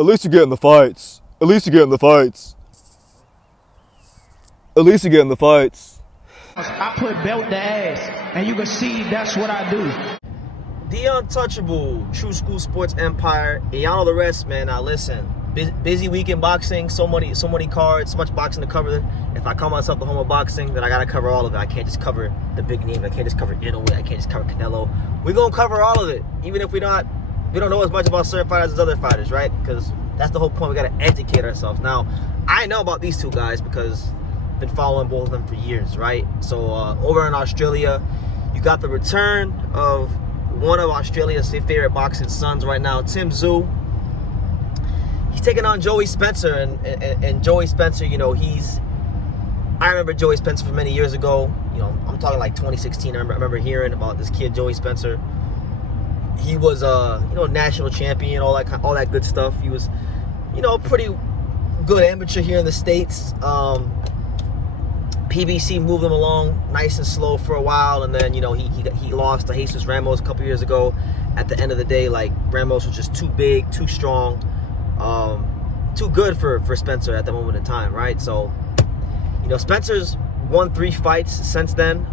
At least you get in the fights. At least you get in the fights. At least you get in the fights. I put belt to ass, and you can see that's what I do. The untouchable Tszyu School Sports Empire. And y'all know the rest, man. Now listen, busy week in boxing. So many cards, so much boxing to cover. If I call myself the home of boxing, then I gotta cover all of it. I can't just cover the big names. I can't just cover Inoue. I can't just cover Canelo. We're gonna cover all of it, even if we don't know as much about certain fighters as other fighters, right? Because that's the whole point. We gotta educate ourselves. Now, I know about these two guys because I've been following both of them for years, right? So over in Australia, you got the return of one of Australia's favorite boxing sons right now, Tszyu. He's taking on Joey Spencer, and Joey Spencer, you know, I remember Joey Spencer from many years ago. You know, I'm talking like 2016. I remember hearing about this kid, Joey Spencer. He was, national champion, all that good stuff. He was, pretty good amateur here in the States. PBC moved him along nice and slow for a while, and then, he lost to Jesus Ramos a couple years ago. At the end of the day, like, Ramos was just too big, too strong, too good for Spencer at the moment in time, right? So, Spencer's won 3 fights since then.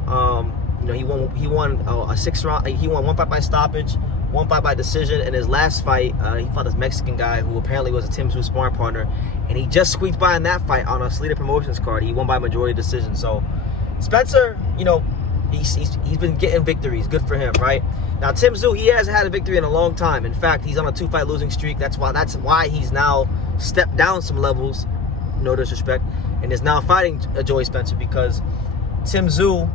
He won a 6 round. He won 1 fight by stoppage, 1 fight by decision. In his last fight, he fought this Mexican guy who apparently was a Tszyu sparring partner, and he just squeaked by in that fight on a Slater Promotions card. He won by majority decision. So Spencer, he's been getting victories. Good for him, right? Now Tszyu, he hasn't had a victory in a long time. In fact, he's on a 2-fight losing streak. That's why he's now stepped down some levels. No disrespect, and is now fighting Joey Spencer because Tszyu,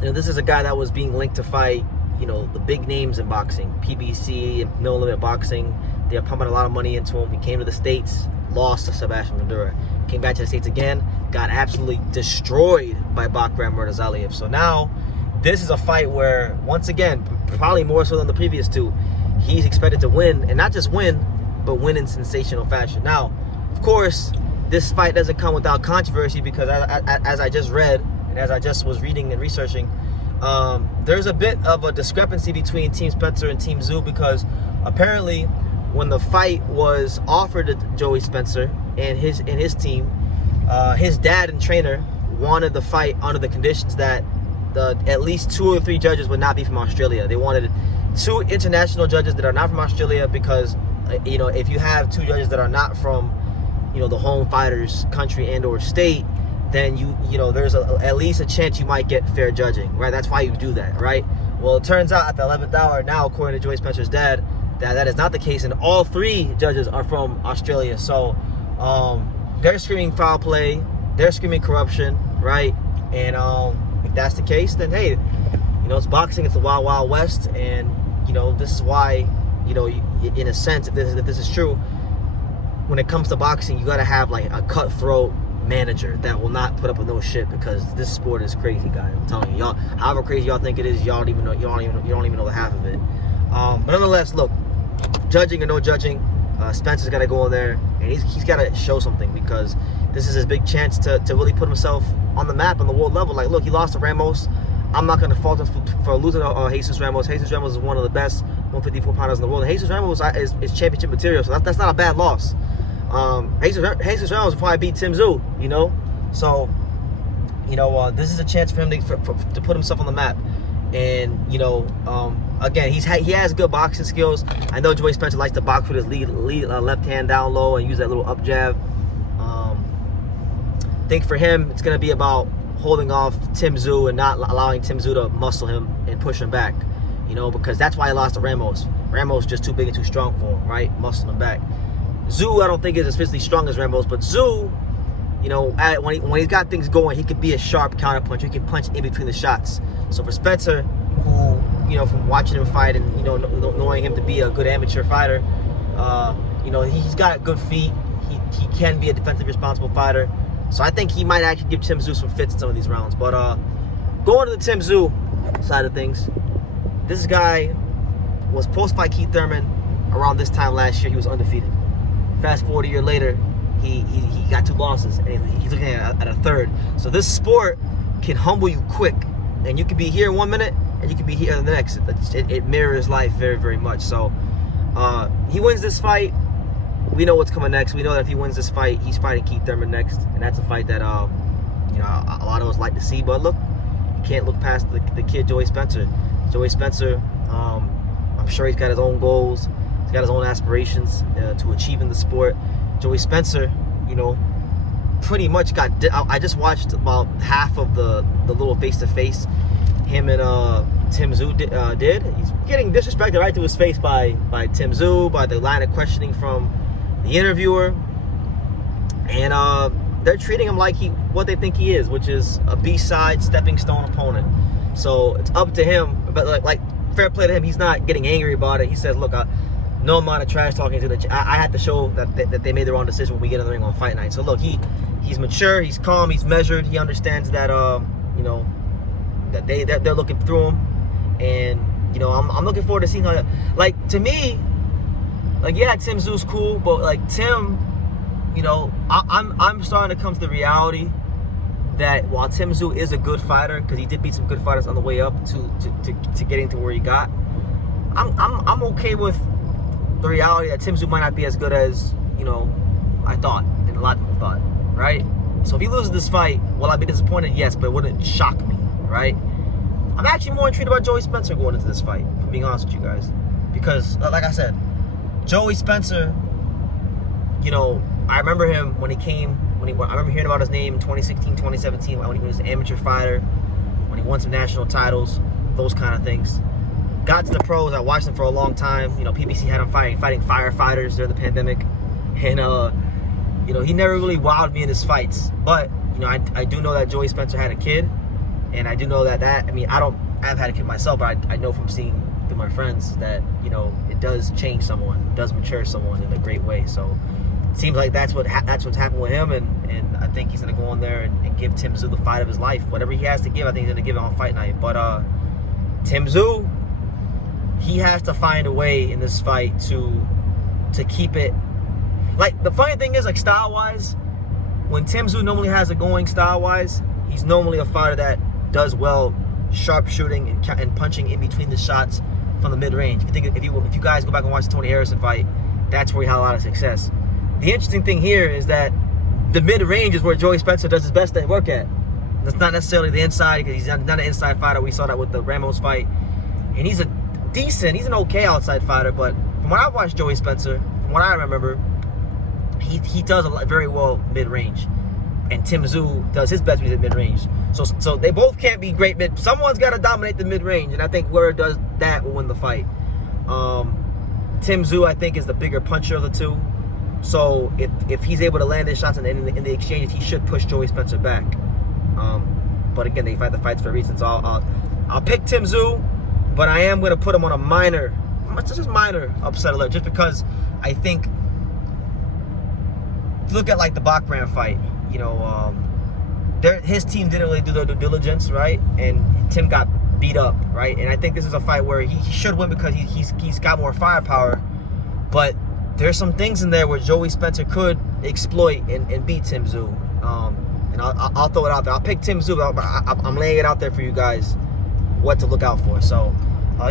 this is a guy that was being linked to fight, the big names in boxing, PBC and No Limit Boxing. They're pumping a lot of money into him. He came to the States, lost to Sebastian Madura, came back to the States again, got absolutely destroyed by Bakram Murtazaliev. So now, this is a fight where, once again, probably more so than the previous two, he's expected to win, and not just win, but win in sensational fashion. Now, of course, this fight doesn't come without controversy because as I just read, and as I just was reading and researching, there's a bit of a discrepancy between Team Spencer and Team Tszyu because apparently when the fight was offered to Joey Spencer and his team, his dad and trainer wanted the fight under the conditions that at least 2 or 3 judges would not be from Australia. They wanted 2 international judges that are not from Australia because, if you have 2 judges that are not from, the home fighter's country and or state, then there's at least a chance you might get fair judging, right? That's why you do that, right? Well, it turns out at the 11th hour now, according to Joey Spencer's dad, that is not the case, and all 3 judges are from Australia. So they're screaming foul play, they're screaming corruption, right? And if that's the case, then hey, it's boxing, it's the wild, wild west, and this is why, in a sense, if this is true, when it comes to boxing, you got to have like a cutthroat manager that will not put up with no shit because this sport is crazy, guys. I'm telling you, y'all, however crazy y'all think it is, y'all don't even know the half of it. But nonetheless, look, judging or no judging, Spencer's got to go in there and he's got to show something because this is his big chance to really put himself on the map on the world level. Like, look, he lost to Ramos. I'm not going to fault him for losing to Jesus Ramos. Jesus Ramos is one of the best 154 pounders in the world. And Jesus Ramos is championship material, so that's not a bad loss. Jesus Ramos will probably beat Tszyu, So, this is a chance for him to put himself on the map. And, again, he has good boxing skills. I know Joey Spencer likes to box with his lead left hand down low and use that little up jab. I think for him, it's going to be about holding off Tszyu and not allowing Tszyu to muscle him and push him back, because that's why he lost to Ramos. Ramos just too big and too strong for him, right? Muscling him back. Tszyu, I don't think is as physically strong as Ramos, but Tszyu, when he's got things going, he could be a sharp counterpuncher. He can punch in between the shots. So for Spencer, who, from watching him fight and, knowing him to be a good amateur fighter, he's got good feet. He can be a defensively responsible fighter. So I think he might actually give Tszyu some fits in some of these rounds. But going to the Tszyu side of things, this guy was post-fight Keith Thurman around this time last year. He was undefeated. Fast forward a year later, he got 2 losses, and he's looking at a 3rd. So this sport can humble you quick, and you can be here in 1 minute, and you can be here in the next. It mirrors life very, very much. So he wins this fight. we know what's coming next. We know that if he wins this fight, he's fighting Keith Thurman next, and that's a fight that you know, a lot of us like to see. But look, you can't look past the kid Joey Spencer. Joey Spencer, I'm sure he's got his own goals. He's got his own aspirations to achieve in the sport. Joey Spencer, you know, pretty much got. I just watched about half of the little face-to-face him and Tszyu did. He's getting disrespected right to his face by Tszyu, by the line of questioning from the interviewer, and they're treating him like what they think he is, which is a B-side stepping stone opponent. So it's up to him, but like fair play to him. He's not getting angry about it. He says, "Look, no amount of trash talking to I had to show that they made the wrong decision when we get in the ring on fight night." So look, he's mature, he's calm, he's measured. He understands that you know, that they're looking through him, and you know, I'm looking forward to seeing how. Like, to me, like, yeah, Tim Tszyu's cool, but like Tim, you know, I'm starting to come to the reality that while Tim Tszyu is a good fighter, because he did beat some good fighters on the way up to getting to where he got, I'm okay with the reality that Tim Tszyu might not be as good as, you know, I thought, and a lot of people thought, right? So if he loses this fight, will I be disappointed? Yes, but it wouldn't shock me, right? I'm actually more intrigued about Joey Spencer going into this fight, if I'm being honest with you guys, because like I said, Joey Spencer, you know, I remember him when he came. I remember hearing about his name in 2016, 2017, when he was an amateur fighter, when he won some national titles, those kind of things. Got to the pros. I watched him for a long time. You know, PBC had him fighting firefighters during the pandemic, and you know, he never really wowed me in his fights. But you know, I do know that Joey Spencer had a kid, and I do know that I mean, I've had a kid myself, but I know from seeing through my friends that, you know, it does change someone, it does mature someone in a great way. So it seems like that's what's happened with him, and I think he's gonna go in there and give Tim Tszyu the fight of his life. Whatever he has to give, I think he's gonna give it on fight night. But Tim Tszyu, he has to find a way in this fight to keep it. Like, the funny thing is, like, style-wise, when Tim Tszyu normally has it going style-wise, he's normally a fighter that does well sharp shooting and punching in between the shots from the mid-range. If you guys go back and watch the Tony Harrison fight, that's where he had a lot of success. The interesting thing here is that the mid-range is where Joey Spencer does his best work at. That's not necessarily the inside, because he's not an inside fighter. We saw that with the Ramos fight. And he's an okay outside fighter, but from what I've watched Joey Spencer, from what I remember, he does very well mid-range. And Tim Tszyu does his best when he's at mid-range. So they both can't be great mid. Someone's got to dominate the mid-range, and I think whoever does that will win the fight. Tim Tszyu, I think, is the bigger puncher of the two. So if he's able to land his shots in the exchanges, he should push Joey Spencer back. But again, they fight the fights for a reason. So I'll pick Tim Tszyu, but I am going to put him on a minor upset alert, just because I think, look at like the Bachram fight. You know, his team didn't really do their due diligence, right? And Tim got beat up, right? And I think this is a fight where he should win because he's got more firepower. But there's some things in there where Joey Spencer could exploit and beat Tim Tszyu. And I'll throw it out there. I'll pick Tim Tszyu, but I'm laying it out there for you guys what to look out for. So,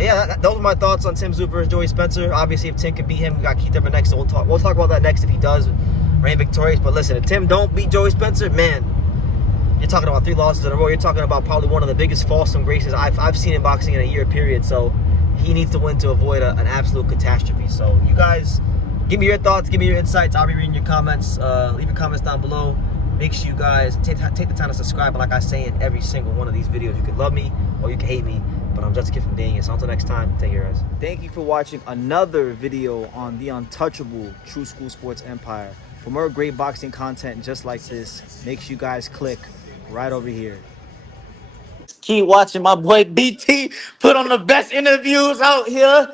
yeah, those are my thoughts on Tim Tszyu versus Joey Spencer. Obviously, if Tim can beat him, we got Keith Thurman next, so we'll talk about that next if he does reign victorious. But listen, if Tim don't beat Joey Spencer, man, you're talking about 3 losses in a row. You're talking about probably one of the biggest falls from graces I've seen in boxing in a year period. So he needs to win to avoid an absolute catastrophe. So you guys, give me your thoughts, give me your insights. I'll be reading your comments. Leave your comments down below. Make sure you guys take the time to subscribe. But like I say in every single one of these videos, you can love me or you can hate me. But I'm just a kid from Daniel. So until next time, take care, guys. Thank you for watching another video on the untouchable True School Sports Empire. For more great boxing content just like this, make sure you guys click right over here. Keep watching my boy BT put on the best interviews out here.